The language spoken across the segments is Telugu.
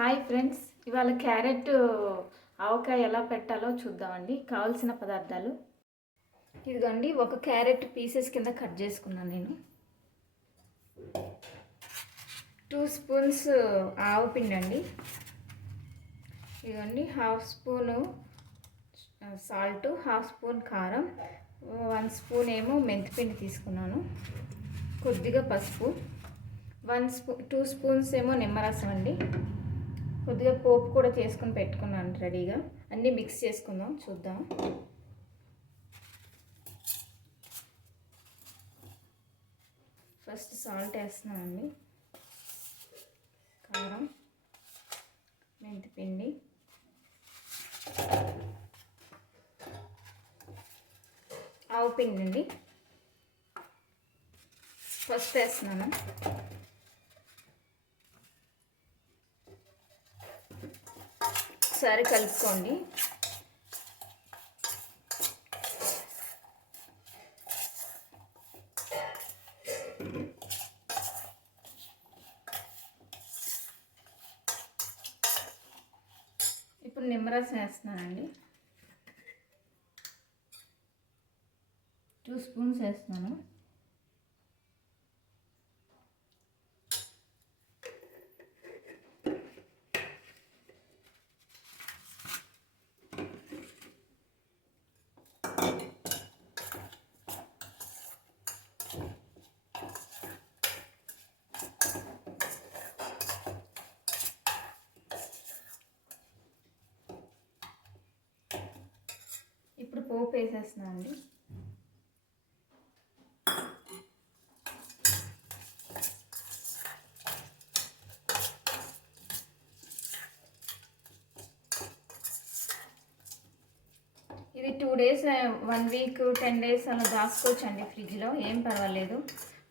హాయ్ ఫ్రెండ్స్, ఇవాళ క్యారెట్ ఆవకాయ ఎలా పెట్టాలో చూద్దామండి. కావాల్సిన పదార్థాలు ఇదిగోండి. ఒక క్యారెట్ పీసెస్ కింద కట్ చేసుకున్నాను నేను. 2 స్పూన్స్ ఆవపిండి అండి. ఇదిగోండి, half spoon salt, half spoon కారం, 1 స్పూన్ ఏమో మెంతిపిండి తీసుకున్నాను, కొద్దిగా పసుపు, 2 స్పూన్స్ ఏమో నిమ్మరసం అండి, కొద్దిగా పోపు కూడా చేసుకుని పెట్టుకున్నాను రెడీగా. అన్నీ మిక్స్ చేసుకుందాం, చూద్దాం. ఫస్ట్ సాల్ట్ వేస్తున్నానండి, కారం, మెంతిపిండి, ఆవపిండి అండి ఫస్ట్ వేస్తున్నాను. ఒకసారి కలుపుకోండి. ఇప్పుడు నిమ్మరసం వేస్తున్నానండి, 2 స్పూన్స్ వేస్తున్నాను. ఇప్పుడు పోపు వేసేస్తున్నాను అండి. ఇది 2 డేస్, 1 వీక్, 10 డేస్ అలా దాచుకోవచ్చు అండి ఫ్రిడ్జ్లో, ఏం పర్వాలేదు.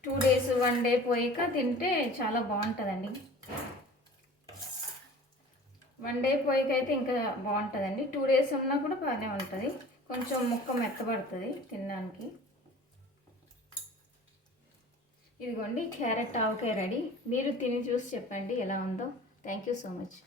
2 డేస్, 1 డే పోయాక తింటే చాలా బాగుంటుందండి. 1 డే పోయాకైతే ఇంకా బాగుంటుందండి. 2 డేస్ ఉన్నా కూడా బాగానే ఉంటుంది, కొంచెం ముక్క మెత్తబడుతుంది తినడానికి. ఇదిగోండి, క్యారెట్ ఆవకాయ రెడీ. మీరు తిని చూసి చెప్పండి ఎలా ఉందో. Thank you so much.